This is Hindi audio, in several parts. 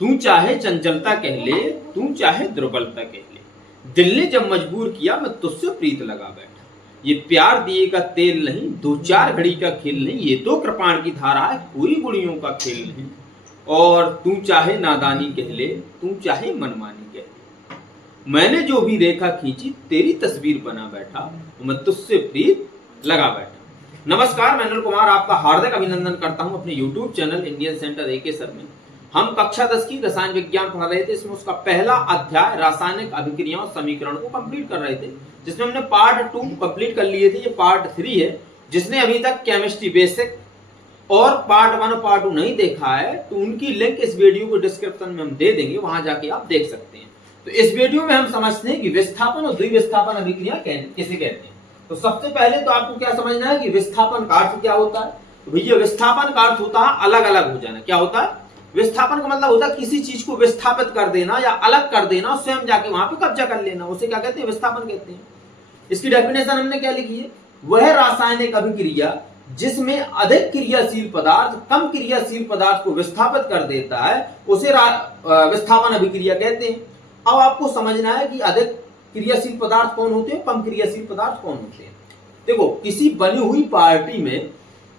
तू चाहे चंचलता कह ले, तू चाहे दुर्बलता कह ले, दिल ने जब मजबूर किया मैं तुझसे प्रीत लगा बैठा। ये प्यार दिए का तेल नहीं, दो चार घड़ी का खेल नहीं, ये तो कृपाण की धारा है, कोई गुड़ियों का खेल नहीं। और तू चाहे नादानी कह ले, तू चाहे मनमानी कह ले, मैंने जो भी रेखा खींची तेरी तस्वीर बना बैठा, मैं तुझसे प्रीत लगा बैठा। नमस्कार, मैं अनिल कुमार आपका हार्दिक अभिनंदन करता हूं अपने YouTube चैनल इंडियन सेंटर एके सर में। हम कक्षा 10 की रसायन विज्ञान पढ़ रहे थे। इसमें उसका पहला अध्याय रासायनिक अभिक्रियाओं समीकरण को कंप्लीट कर रहे थे, जिसमें हमने पार्ट 2 कंप्लीट कर लिए थे। ये पार्ट 3 है। जिसने अभी तक केमिस्ट्री बेसिक और पार्ट 1 और पार्ट 2 नहीं देखा है तो उनकी लिंक इस वीडियो को डिस्क्रिप्शन में हम दे देंगे, वहां जाके आप देख सकते हैं। तो इस वीडियो में हम समझते हैं कि विस्थापन और द्विविस्थापन अभिक्रिया किसे कहते हैं। तो सबसे पहले तो आपको क्या समझना है कि विस्थापन का अर्थ क्या होता है। तो भैया विस्थापन का अर्थ होता है अलग अलग हो जाना। क्या होता है? विस्थापन का मतलब होता है किसी चीज को विस्थापित कर देना या अलग कर देना, स्वयं जाके वहां पे कब्जा कर लेना, उसे क्या कहते हैं? विस्थापन कहते हैं। इसकी डेफिनेशन हमने क्या लिखी है? वह रासायनिक अभिक्रिया जिसमें अधिक क्रियाशील पदार्थ कम क्रियाशील पदार्थ को विस्थापित कर देता है, उसे विस्थापन अभिक्रिया कहते हैं। अब आपको समझना है कि अधिक क्रियाशील पदार्थ कौन होते हैं, कम क्रियाशील पदार्थ कौन होते हैं। देखो, किसी बनी हुई पार्टी में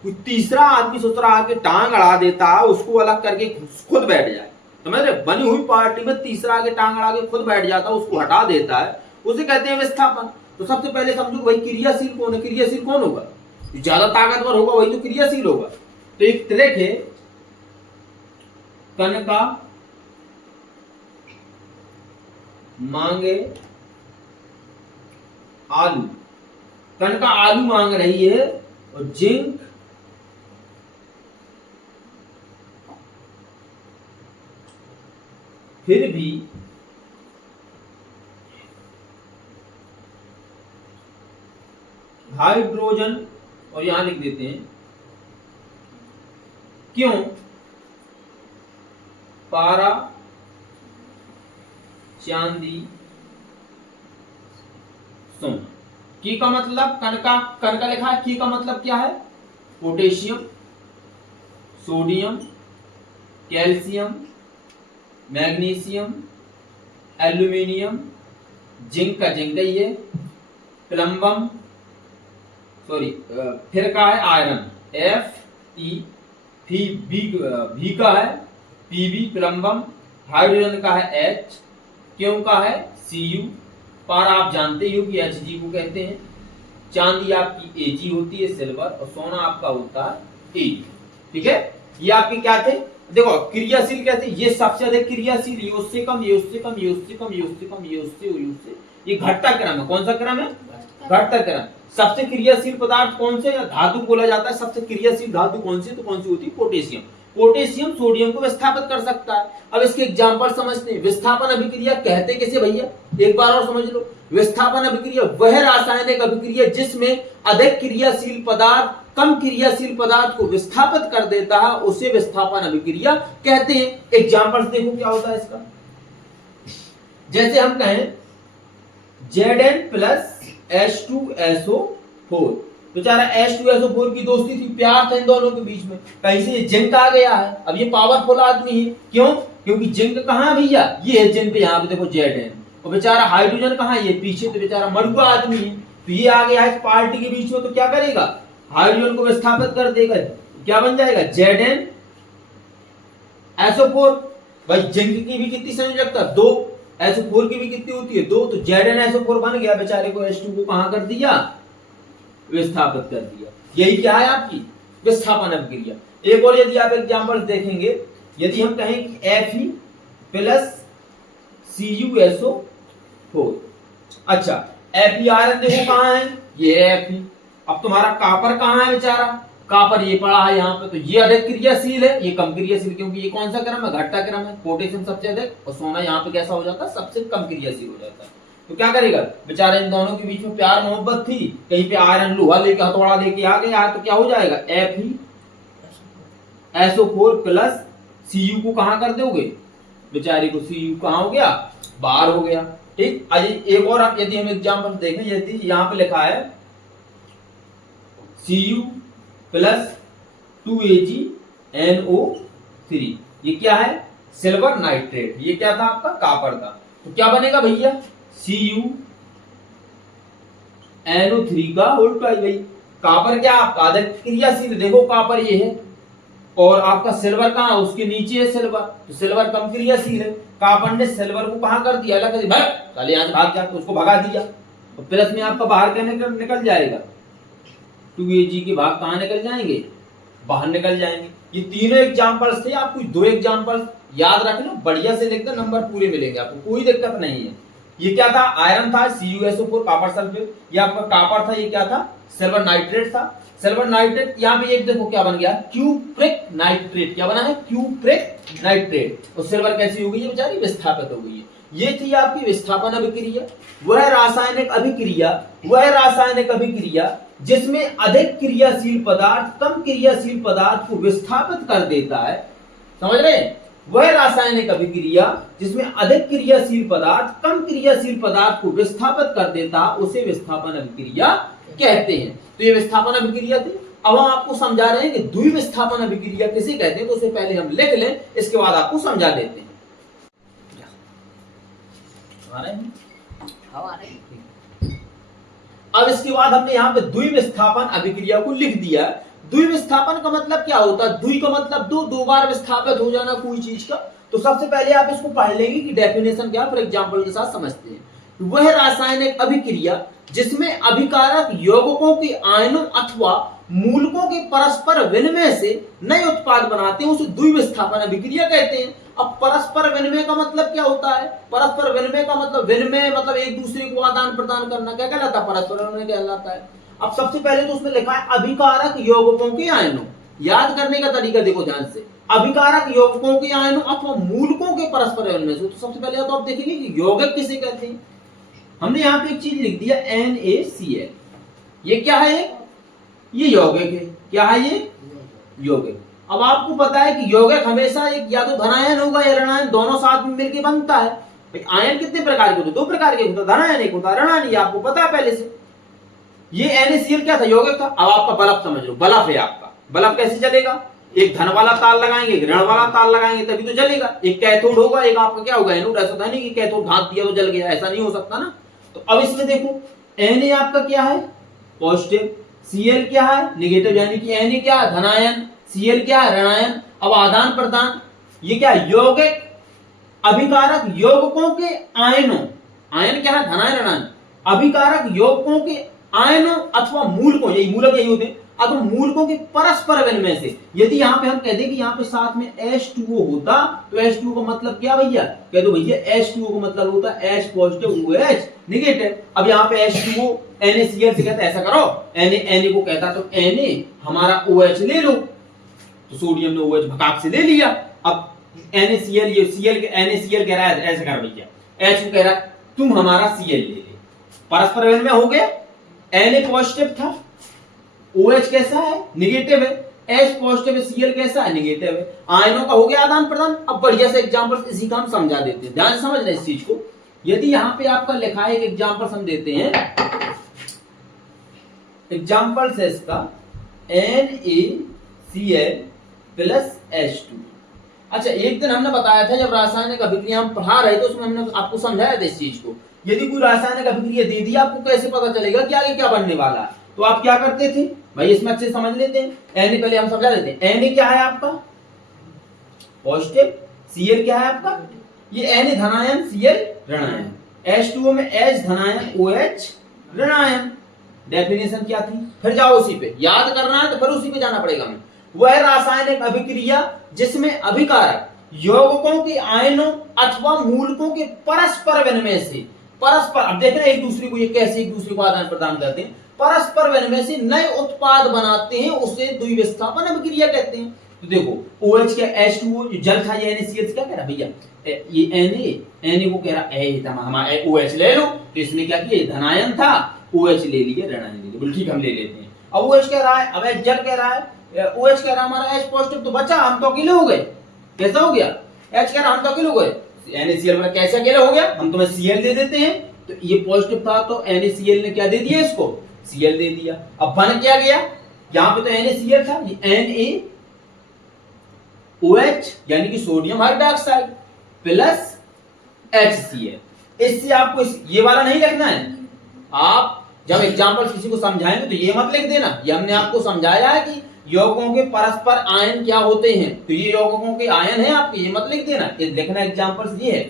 कोई तीसरा आदमी सोच रहा आके टांग अड़ा देता है, उसको अलग करके खुद बैठ जाए। समझ रहे? बनी हुई पार्टी में तीसरा आके टांग अड़ा के खुद बैठ जाता है, उसको हटा देता है, उसे कहते हैं विस्थापन। तो सबसे पहले समझो भाई क्रियाशील कौन है। क्रियाशील कौन होगा? ज्यादा ताकतवर होगा वही तो क्रियाशील होगा। तो एक ट्रिक है, कनका मांगे आलू। कनका आलू मांग रही है और जिंक फिर भी हाइड्रोजन, और यहां लिख देते हैं क्यों पारा चांदी सोना। की का मतलब कनका लिखा है। की का मतलब क्या है? Potassium, sodium, calcium, magnesium, aluminium, zinc का जिंक ही है, प्लम्बम, फिर का है आयरन Fe, भी का है Pb प्लम्बम, हाइड्रोजन का है H, क्यों का है Cu, पारा आप जानते हो कि Hg को कहते हैं, चांदी आपकी Ag होती है सिल्वर, और सोना आपका होता है Ag। ठीक है, ये आपके क्या थे? देखो क्रियाशील कहते हैं, ये सबसे अधिक क्रियाशील, ये उससे कम, ये उससे कम, ये उससे कम, ये उससे कम, ये उससे, ये घटता क्रम है। कौन सा क्रम है? घटता क्रम। सबसे क्रियाशील पदार्थ कौन से? धातु बोला जाता है। सबसे क्रियाशील धातु कौन सी? तो कौन सी होती है? पोटेशियम। पोटेशियम सोडियम को विस्थापित कर सकता है। अब इसके एग्जांपल समझते हैं। विस्थापन अभिक्रिया कहते कैसे भैया? एक बार और समझ लो। विस्थापन अभिक्रिया वह रासायनिक अभिक्रिया जिसमें अधिक क्रियाशील पदार्थ कम क्रियाशील पदार्थ को विस्थापित कर देता है, उसे विस्थापन अभिक्रिया कहते हैं। एग्जांपल्स देखो क्या होता है इसका। जैसे हम कहें Zn प्लस H2SO4, बेचारा H2SO4 की दोस्ती थी, प्यार था इन दोनों के बीच में, कहीं से जिंक आ गया है। अब ये पावरफुल आदमी है, क्यों? क्योंकि जिंक कहां है भैया? ये है जिंक, यहाँ पे देखो Zn, और बेचारा हाइड्रोजन कहां है? ये पीछे, तो बेचारा मरुआ आदमी है, तो ये आ गया है इस पार्टी के बीच में, तो क्या करेगा? हाइड्रोजन को विस्थापित कर देगा। क्या बन जाएगा? ZnSO4। भाई जिंक की भी कितनी संयोजकता? 2। SO4 की भी कितनी होती है? 2। तो ZnSO4 बन गया, बेचारे को H2 को कहां कर दिया? विस्थापित कर दिया। यही क्या है आपकी विस्थापन अभिक्रिया। एक और यदि आप एग्जांपल देखेंगे, यदि हम कहें कि Fe प्लस CuSO4, अच्छा FeRn देखो कहां है? ये Fe। अब तुम्हारा कापर कहां है बेचारा? कापर ये पड़ा है यहाँ पे, तो ये अधिक क्रियाशील है, ये कम क्रियाशील, क्योंकि ये कौन सा क्रम है? घटता क्रम है। पोटेशियम सबसे अधिक और सोना यहाँ पे कैसा हो जाता है? सबसे कम क्रियाशील हो जाता है। तो क्या करेगा बेचारा? इन दोनों के बीच में प्यार मोहब्बत थी, कहीं पे आयरन लोहा लेके हथौड़ा लेके आ गया, तो क्या हो जाएगा? FeSO4 प्लस Cu को कहां कर दोगे? बेचारे को Cu कहां हो गया? बाहर हो गया। ठीक, एक और आप यदि हम एग्जाम्पल देखें, यदि यहाँ पे लिखा है Cu प्लस 2AgNO3, ये क्या है? सिल्वर नाइट्रेट, ये क्या था आपका कॉपर था, तो क्या बनेगा भैया CuNO3 का उल्टा भाई। कॉपर क्या आपका अधिक क्रियाशील, देखो कॉपर ये है और आपका सिल्वर कहाँ उसके नीचे है सिल्वर, तो सिल्वर कम क्रियाशील है। कॉपर ने सिल्वर को कहां कर दिया, अलग कर दिया, चले यहां से भाग जा, तो उसको भगा दिया, तो प्लस में आपका बाहर क्या निकल जाएगा 2Ag के भाग कहां निकल जाएंगे, बाहर निकल जाएंगे। ये तीनों एग्जांपल्स थे, आपको 2 एग्जांपल याद रख लो, बढ़िया से लिख दो, नंबर पूरे मिलेंगे आपको, कोई दिक्कत नहीं है। ये क्या था, आयरन था CuSO4 कॉपर सल्फेट, ये आपका कॉपर था, ये क्या था सिल्वर नाइट्रेट था। सिल्वर नाइट्रेट यहाँ पे एक देखो क्या बन गया, क्यूप्रिक नाइट्रेट, क्या बना है क्यूप्रिक नाइट्रेट, और सिल्वर कैसी हो गई है बेचारी, विस्थापित हो गई है। ये थी आपकी विस्थापन अभिक्रिया। वह रासायनिक अभिक्रिया जिसमें अधिक क्रियाशील पदार्थ कम क्रियाशील पदार्थ को विस्थापित कर देता है, समझ रहे हैं, वह रासायनिक अभिक्रिया जिसमें अधिक क्रियाशील पदार्थ कम क्रियाशील पदार्थ को विस्थापित कर देता, उसे विस्थापन अभिक्रिया कहते हैं। तो ये विस्थापन अभिक्रिया थी। अब हम आपको समझा रहे हैं कि द्विविस्थापन अभिक्रिया किसे कहते हैं, तो उसे पहले हम लिख लें, इसके बाद आपको समझा देते हैं। अब इसके बाद हमने यहाँ पे द्विविस्थापन अभिक्रिया को लिख दिया। द्विविस्थापन का मतलब क्या होता है, द्वि का मतलब दो बार विस्थापित हो जाना कोई चीज का। तो सबसे पहले आप इसको पढ़ लेंगे कि डेफिनेशन क्या, फॉर एग्जांपल के साथ समझते हैं। वह रासायनिक अभिक्रिया जिसमें अभिकारक यौगिकों के आयनों अथवा मूलकों के परस्पर विनिमय से नए उत्पाद बनाते हैं, उसे द्विविस्थापन अभिक्रिया कहते हैं। अब परस्पर विनिमय का मतलब क्या होता है, परस्पर विनिमय का मतलब विनिमय मतलब एक दूसरे को आदान प्रदान करना, क्या कहलाता है, परस्पर विनिमय कहलाता है। अब सबसे पहले तो उसमें लिखा है अभिकारक यौगिकों के आयनों, याद करने का तरीका देखो ध्यान से, अभिकारक यौगिकों के आयनों अथवा मूलकों के परस्पर विनिमय से। तो सबसे पहले तो आप देखेंगे कि यौगिक किसे कहते हैं। हमने यहाँ पे एक चीज लिख दिया NaCl, ये क्या है, ये यौगिक है, क्या है ये यौगिक। अब आपको पता है कि यौगिक हमेशा एक या तो धनायन होगा या ऋणायन, दोनों साथ में मिलकर बनता है। भाई आयन कितने प्रकार के होते, 2 प्रकार के होते, धनायन एक होता, ऋणायन, ये आपको पता है पहले से। ये NaCl क्या था, यौगिक था। अब आपका बल्ब समझ लो, बल्ब है आपका, बल्ब कैसे चलेगा, एक धन वाला तार लगाएंगे, एक ऋण वाला तार लगाएंगे तभी तो चलेगा। एक कैथोड होगा, एक आपका क्या होगा एनोड। ऐसा नहीं कि कैथोड घात दिया तो जल गया, ऐसा नहीं हो सकता ना। तो अब इसमें देखो Na आपका क्या है पॉजिटिव, Cl क्या है नेगेटिव, यानी कि Na क्या है धनायन, Cl क्या है ऋणायन। अब आदान प्रदान, ये क्या यौगिक अभिकारक यौगिकों के आयनों, आयन क्या है धनायन ऋणायन, अभिकारक यौगिकों के आयनों अथवा मूलकों, यही मूलक यही होते हैं, अथवा मूलकों के परस्पर विनिमय से। यदि यहाँ पे हम कह दें कि यहाँ पे साथ में H2O होता, तो H2O का मतलब क्या भैया, कह दो भैया H2O का मतलब होता है H पॉजिटिव OH नेगेटिव। अब यहाँ पे H2O NaCl से कहता है, ऐसा करो Na को कहता तो Na हमारा OH ले लो, तो सोडियम ने OH भकाक से ले लिया। अब NaCl ये Cl NaCl कह रहा है ऐसा कर भैया, H को कह रहा है तुम हमारा Cl ले ले, परस्पर विनिमय हो गया। Na पॉजिटिव था, OH कैसा है नेगेटिव है, H पॉजिटिव है, Cl कैसा है नेगेटिव है, आयनों का हो गया आदान प्रदान। अब बढ़िया से एग्जांपल इसी का हम समझा देते हैं, ध्यान से समझ रहे इस चीज को। यदि यहाँ पे आपका लिखा है एक एग्जांपल हम देते हैं, एग्जांपल से इसका NaCl प्लस H2। अच्छा एक दिन हमने बताया था जब रासायनिक अभिक्रिया हम पढ़ा रहे थे, उसमें हमने आपको समझाया था इस चीज को। यदि कोई रासायनिक अभिक्रिया दे दी, आपको कैसे पता चलेगा कि आगे क्या बनने वाला है, तो आप क्या करते थे भाई, इसमें अच्छे समझ लेते हैं। Na पहले हम समझा देते हैं, Na क्या है आपका पॉजिटिव, Cl क्या है आपका, ये Na धनायन Cl ऋणायन, H2O में H धनायन OH ऋणायन। डेफिनेशन क्या थी, फिर जाओ उसी पे, याद करना है तो फिर उसी पे जाना पड़ेगा हमें। वह रासायनिक अभिक्रिया जिसमें अभिकारक यौगिकों के आयनों अथवा मूलकों के परस्पर विनिमय से, परस्पर, अब देख रहे हैं एक दूसरे को ये कैसे एक दूसरे को आदान प्रदान करते हैं, परस्पर विनिमय से नए उत्पाद बनाते हैं, उसे द्विविस्थापन अभिक्रिया कहते हैं। तो देखो OH क्या H2O जो जल था, ये NaCl से क्या कह रहा भैया, ये Na को कह रहा हमारा OH ले लो, तो इसने क्या किया धनायन था OH ले लिए ऋणायन ले लिए, बोल ठीक हम ले लेते हैं। अब OH कह रहा है, अब जल कह रहा है, OH कह रहा है हमारा H पॉजिटिव, तो बचा हम तो अकेले हो गए, कैसा हो गया, H कह रहा हम तो अकेले हो गए, NaCl में कैसे अकेले हो गया, हम तुम्हें Cl दे देते हैं। तो ये पॉजिटिव था तो NaCl ने क्या दे दिया इसको, Cl दे दिया। अब बन क्या गया, यहाँ पे तो NaCl था, ये OH यानी कि सोडियम हाइड्रोक्साइड प्लस HCl। इससे आपको ये वाला नहीं लिखना है। आप जब एग्जाम्पल किसी को समझाएंगे तो ये मत लिख देना, ये हमने आपको समझाया है कि यौगिकों के परस्पर आयन क्या होते हैं, तो ये यौगिकों के आयन है आपके, ये मत लिख देना। ये लिखना एग्जाम्पल्स ये है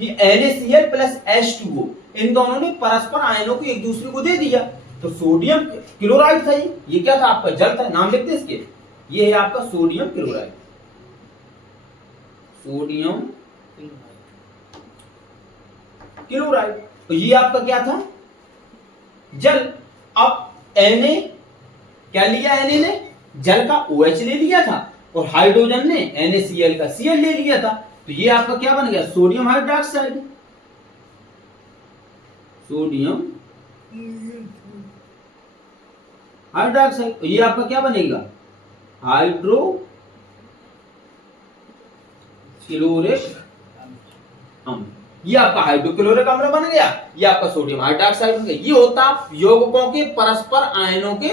कि NaCl प्लस H2O इन दोनों ने परस्पर आयनों को एक दूसरे को दे दिया। तो सोडियम क्लोराइड था, ये क्या था आपका, जल था, नाम लिखते इसके, ये है आपका सोडियम क्लोराइड, सोडियम क्लोराइड। तो ये आपका क्या था, जल। अब Na क्या लिया, Na ने जल का OH ले लिया था और हाइड्रोजन ने NaCl का Cl ले लिया था, तो ये आपका क्या बन गया, सोडियम हाइड्रोक्साइड, सोडियम हाइड्रोक्साइड। तो ये आपका क्या बनेगा, हाइड्रोक्लोरिक अम्ल। ये आपका हाइड्रोक्लोरिक अम्ल बन गया, ये आपका सोडियम हाइड्रोक्साइड बन गया। ये होता यौगिकों के परस्पर आयनों के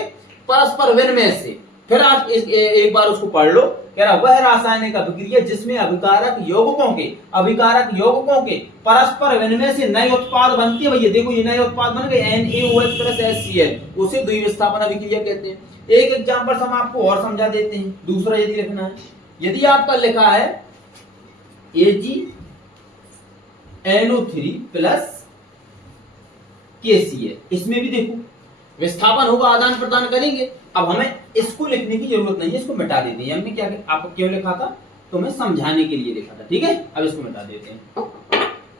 परस्पर विनिमय से। फिर आप एक बार उसको पढ़ लो, कह रहा वह रासायनिक अभिक्रिया जिसमें अभिकारक यौगिकों के परस्पर विनिमय से नए उत्पाद बनती है। भैया देखो ये नए उत्पाद बन गए NaOH प्लस HCl, उसे द्विविस्थापन अभिक्रिया कहते हैं। एक एग्जांपल हम आपको और समझा देते हैं, दूसरा यदि लिखना है, यदि आपका लिखा है AgNO3 प्लस KCl, इसमें भी देखो विस्थापन होगा, आदान प्रदान करेंगे। अब हमें इसको लिखने की जरूरत नहीं है, इसको मिटा देते हैं। हमने क्या आपको क्यों लिखा था, तो हमें समझाने के लिए लिखा था, ठीक है। अब इसको मिटा देते हैं।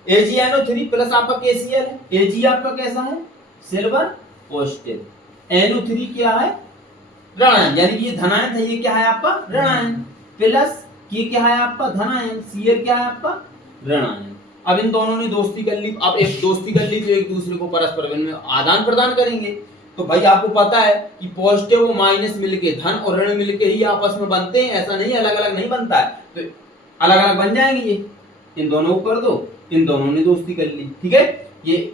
AgNO3 प्लस आपका KCl है। Ag आपका कैसा है, सिल्वर पॉजिटिव, NO3 क्या है, ऋणायन, यानी कि ये धनायन था, ये क्या है आपका ऋणायन, प्लस ये क्या है आपका धनायन, Cl क्या है आपका ऋणायन। अब इन दोनों ने दोस्ती कर ली, अब एक दोस्ती कर ली तो एक दूसरे को परस्पर विनिमय आदान प्रदान करेंगे। तो भाई आपको पता है कि पॉजिटिव और माइनस मिलके, धन और ऋण मिलके ही आपस में बनते हैं, ऐसा नहीं अलग अलग नहीं बनता है। तो अलग अलग बन जाएंगे ये, इन दोनों को कर दो, इन दोनों ने दोस्ती कर ली, ठीक है। ये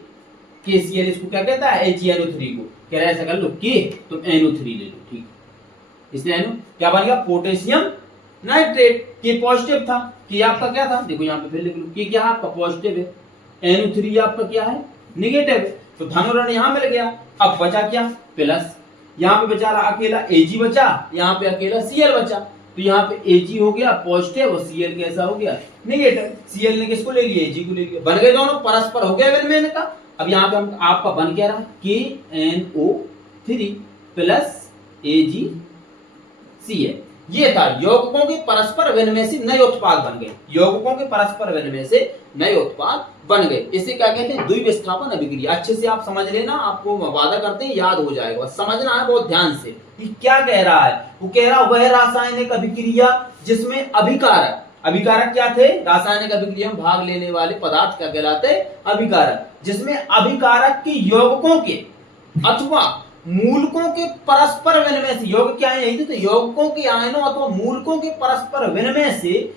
KCl इसको क्या कहता है, AgNO3 को कह रहा है ऐसा कर लो K, तुम NO3 ले लो, ठीक। इसलिए NO क्या बन गया, पोटेशियम नाइट्रेट। K पॉजिटिव था, K आपका क्या था, देखो यहाँ पे फिर लिख लो, K क्या है आपका पॉजिटिव है, NO3 आपका क्या है नेगेटिव है, तो धन और ऋण यहाँ मिल गया। अब बचा क्या, प्लस, यहाँ पे बेचारा अकेला Ag बचा, यहाँ पे अकेला Cl बचा, तो यहाँ पे Ag हो गया पॉजिटिव और Cl कैसा हो गया नेगेटिव। Cl ने किसको ले लिया, Ag को ले लिया, बन गए दोनों परस्पर हो गया विनिमय का। अब यहाँ पे हम आपका बन क्या रहा, KNO3 प्लस AgCl। ये था यौगिकों के परस्पर विनिमय से नए उत्पाद बन गए, यौगिकों के परस्पर विनिमय से नए उत्पाद बन गए। इसे क्या कहते हैं, द्विविस्थापन अभिक्रिया। अच्छे से आप समझ लेना, आपको वादा करते हैं याद हो जाएगा, समझना है बहुत ध्यान से कि क्या कह रहा है। वो कह रहा वह रासायनिक अभिक्रिया जिसमें अभिकारक, अभिकारक क्या थे, रासायनिक अभिक्रिया में भाग लेने वाले पदार्थ क्या कहलाते, अभिकारक, जिसमें अभिकारक के यौगिकों के अथवा मूलकों के परस्पर विनिमय से, यौगिक क्या है, यही तो यौगिकों के आयनों अथवा मूलकों के परस्पर विनिमय से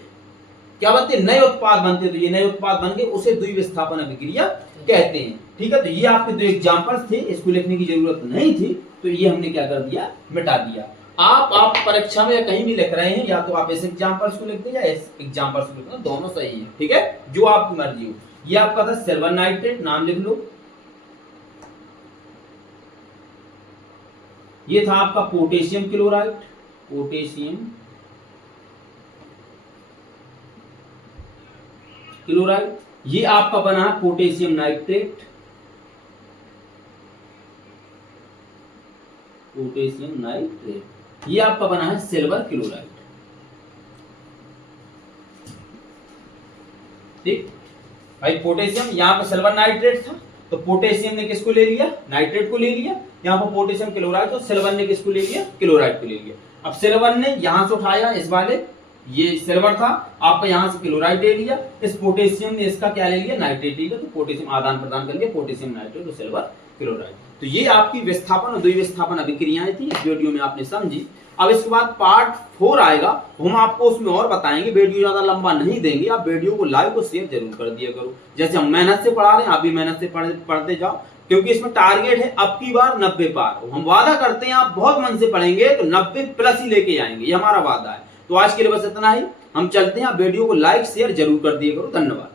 क्या बनते, नए उत्पाद बनते। तो ये नए उत्पाद बन गए, उसे द्विविस्थापन अभिक्रिया कहते हैं, ठीक है। तो ये आपके दो एग्जांपल्स थे, इसको लिखने की जरूरत नहीं थी, तो ये हमने क्या कर दिया, मिटा दिया। आप परीक्षा में या कहीं भी लिख रहे हैं, या तो आप इस एग्जांपल्स को लिखते हैं या इस एग्जांपल्स को लिखते हैं, दोनों सही है, ठीक है, जो आपकी मर्जी हो। ये आपका था सिल्वर नाइट्रेट, नाम लिख लो। ये था आपका पोटेशियम क्लोराइड, पोटेशियम क्लोराइड। ये आपका बना है पोटेशियम नाइट्रेट, पोटेशियम नाइट्रेट। ये आपका बना है सिल्वर क्लोराइड, ठीक भाई। पोटेशियम यहाँ पे सिल्वर नाइट्रेट था, तो पोटेशियम ने किसको ले लिया, नाइट्रेट को ले लिया। यहाँ पर पोटेशियम क्लोराइड, तो सिल्वर ने किसको ले लिया, क्लोराइड को ले लिया। अब सिल्वर ने यहां से उठाया, इस वाले ये सिल्वर था आपका, यहां से क्लोराइड ले लिया, इस पोटेशियम ने इसका क्या ले लिया, नाइट्रेट ले लिया, तो पोटेशियम आदान प्रदान करके पोटेशियम नाइट्रेट और सिल्वर क्लोराइड। तो ये आपकी विस्थापन और द्विविस्थापन अभिक्रियाएं थी, इस वीडियो में आपने समझी। अब इसके बाद पार्ट 4 आएगा, हम आपको उसमें और बताएंगे। वीडियो ज्यादा लंबा नहीं देंगे, आप वीडियो को लाइक और शेयर जरूर कर दिया करो। जैसे हम मेहनत से पढ़ा रहे हैं, आप भी मेहनत से पढ़ते जाओ, क्योंकि इसमें टारगेट है अब की बार 90 पार। हम वादा करते हैं आप बहुत मन से पढ़ेंगे तो 90 प्लस ही लेके आएंगे, ये हमारा वादा है। तो आज के लिए बस इतना ही। हम चलते हैं, आप वीडियो को लाइक शेयर जरूर कर दिया करो। धन्यवाद।